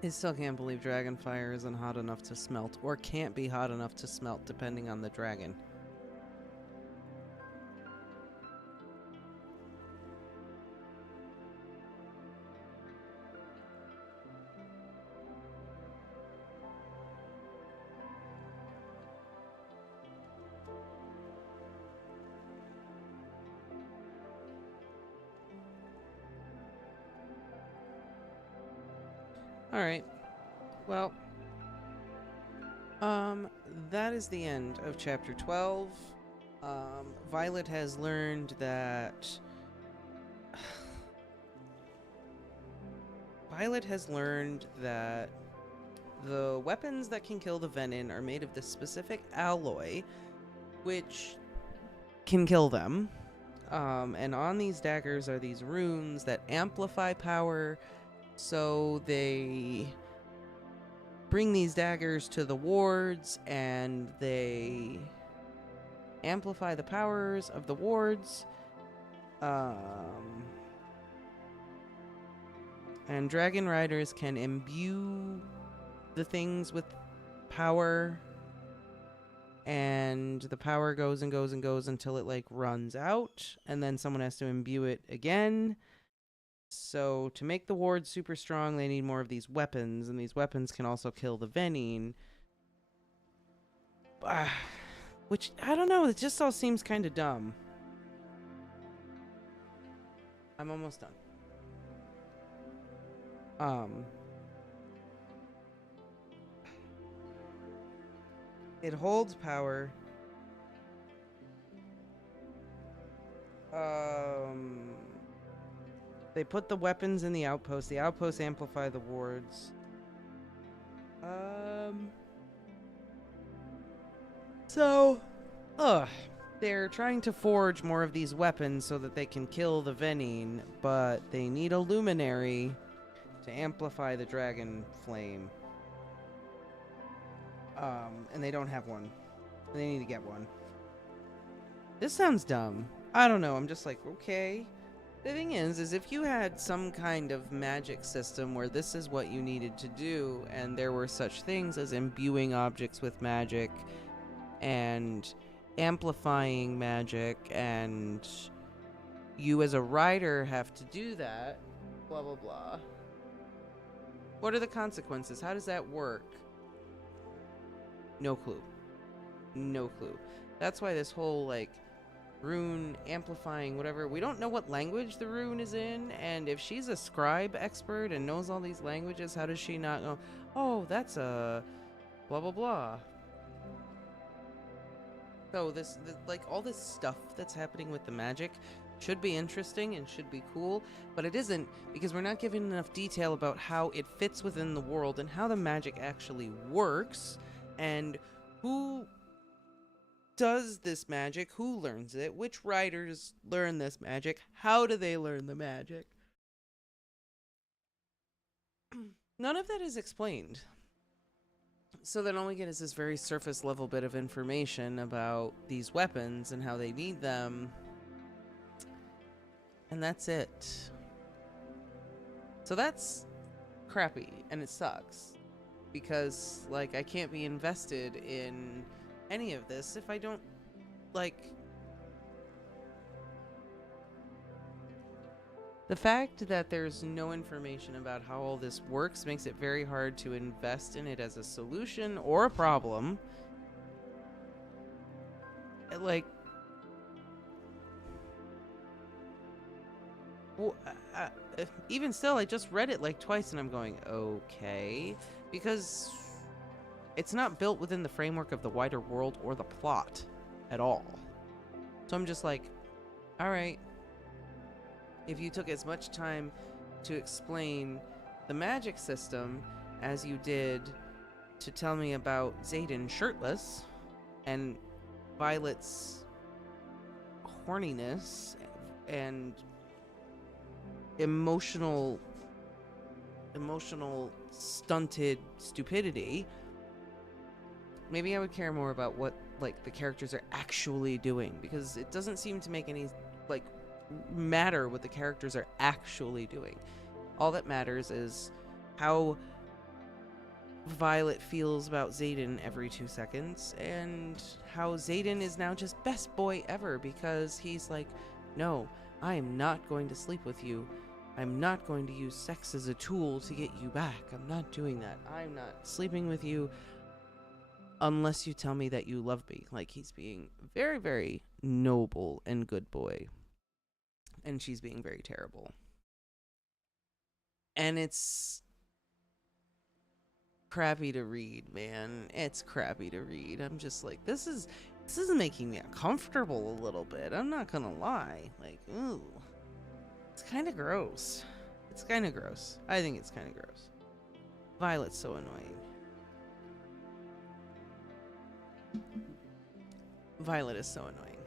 I still can't believe dragon fire isn't hot enough to smelt, or can't be hot enough to smelt, depending on the dragon. Alright. Well, that is the end of chapter 12. Violet has learned that... Violet has learned that the weapons that can kill the Venin are made of this specific alloy, which can kill them. And on these daggers are these runes that amplify power, so they bring these daggers to the wards, and they amplify the powers of the wards. And dragon riders can imbue the things with power, and the power goes and goes and goes until it like runs out, and then someone has to imbue it again. So to make the wards super strong, they need more of these weapons, and these weapons can also kill the Venin. Which, I don't know, it just all seems kind of dumb. I'm almost done. It holds power. They put the weapons in the outpost. The outposts amplify the wards. They're trying to forge more of these weapons so that they can kill the Venin, but they need a luminary to amplify the dragon flame. And they don't have one. They need to get one. This sounds dumb. I don't know, I'm just like, okay. The thing is if you had some kind of magic system where this is what you needed to do, and there were such things as imbuing objects with magic, and amplifying magic, and you as a rider have to do that, blah blah blah. What are the consequences? How does that work? No clue. No clue. That's why this whole, like, rune amplifying whatever, we don't know what language the rune is in, and if she's a scribe expert and knows all these languages, how does she not know, oh, that's a blah blah blah. So this like, all this stuff that's happening with the magic should be interesting and should be cool, but it isn't, because we're not given enough detail about how it fits within the world and how the magic actually works, and who does this magic, who learns it, which riders learn this magic, how do they learn the magic. None of that is explained. So then all we get is this very surface level bit of information about these weapons and how they need them, and that's it. So that's crappy, and it sucks, because, like, I can't be invested in any of this if I don't, like, the fact that there's no information about how all this works makes it very hard to invest in it as a solution or a problem. Like, well, even still, I just read it like twice and I'm going, okay, because it's not built within the framework of the wider world or the plot at all. So I'm just like, alright, if you took as much time to explain the magic system as you did to tell me about Xaden shirtless and Violet's horniness and emotional stunted stupidity, maybe I would care more about what, like, the characters are actually doing, because it doesn't seem to make any, like, matter what the characters are actually doing. All that matters is how Violet feels about Xaden every 2 seconds, and how Xaden is now just best boy ever because he's like, no, I am not going to sleep with you. I'm not going to use sex as a tool to get you back. I'm not doing that. I'm not sleeping with you unless you tell me that you love me. Like, he's being very, very noble and good boy. And she's being very terrible. And it's crappy to read, man. It's crappy to read. I'm just like, this is making me uncomfortable a little bit. I'm not gonna lie. Like, ooh. It's kind of gross. It's kind of gross. I think it's kind of gross. Violet's so annoying. Violet is so annoying.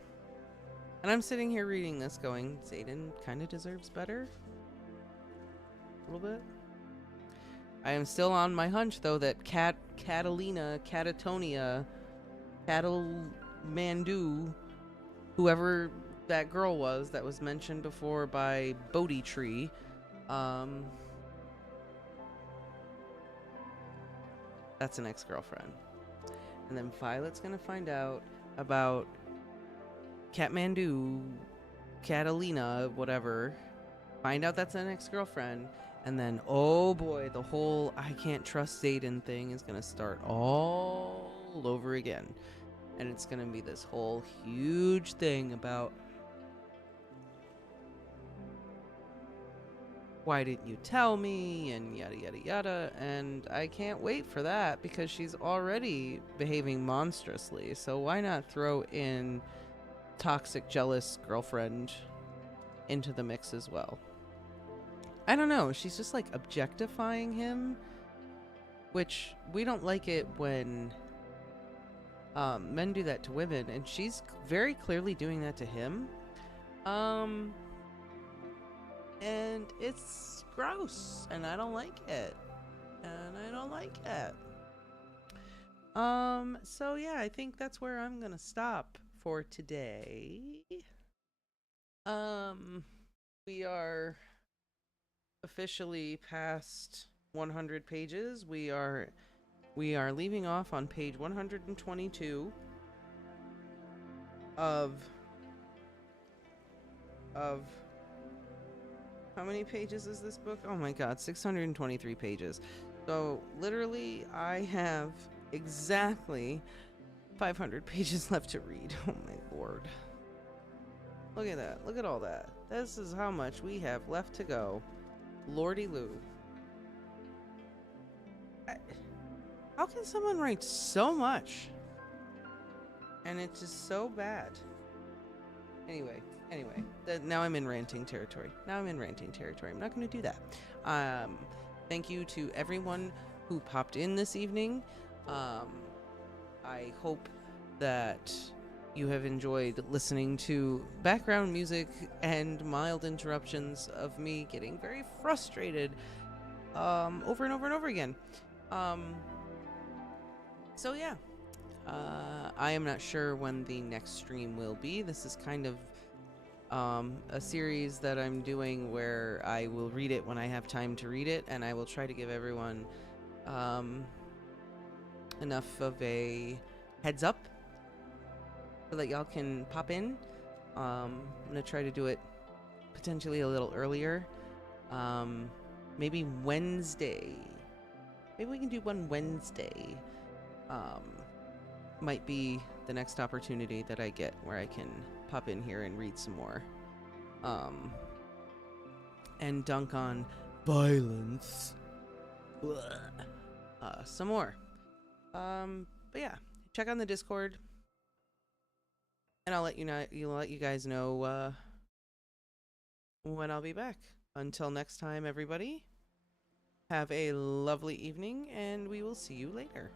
And I'm sitting here reading this going, Xaden kind of deserves better. A little bit. I am still on my hunch, though, that Catalina, Catatonia, Mandu, whoever that girl was that was mentioned before by Bodhi Tree, that's an ex-girlfriend. And then Violet's gonna find out about Kathmandu, Catalina, whatever. Find out that's an ex-girlfriend. And then, oh boy, the whole I can't trust Xaden thing is gonna start all over again. And it's gonna be this whole huge thing about why didn't you tell me, and yada yada yada. And I can't wait for that because she's already behaving monstrously. So why not throw in toxic, jealous girlfriend into the mix as well? I don't know. She's just like objectifying him, which we don't like it when men do that to women, and she's very clearly doing that to him. And it's gross, and I don't like it. So yeah, I think that's where I'm gonna stop for today. We are officially past 100 pages. We are leaving off on page 122 of how many pages is this book? Oh my god, 623 pages. So literally I have exactly 500 pages left to read. Oh my lord. Look at that. Look at all that. This is how much we have left to go. Lordy Lou. How can someone write so much? And it's just so bad. Anyway, now I'm in ranting territory. I'm not going to do that. Thank you to everyone who popped in this evening. I hope that you have enjoyed listening to background music and mild interruptions of me getting very frustrated over and over and over again. So yeah, I am not sure when the next stream will be. This is kind of a series that I'm doing where I will read it when I have time to read it, and I will try to give everyone enough of a heads up so that y'all can pop in. I'm gonna try to do it potentially a little earlier. Maybe Wednesday. Maybe we can do one Wednesday. Might be the next opportunity that I get where I can pop in here and read some more. And dunk on violence. Some more. But yeah, check on the Discord. And I'll let you guys know when I'll be back. Until next time, everybody, have a lovely evening, and we will see you later.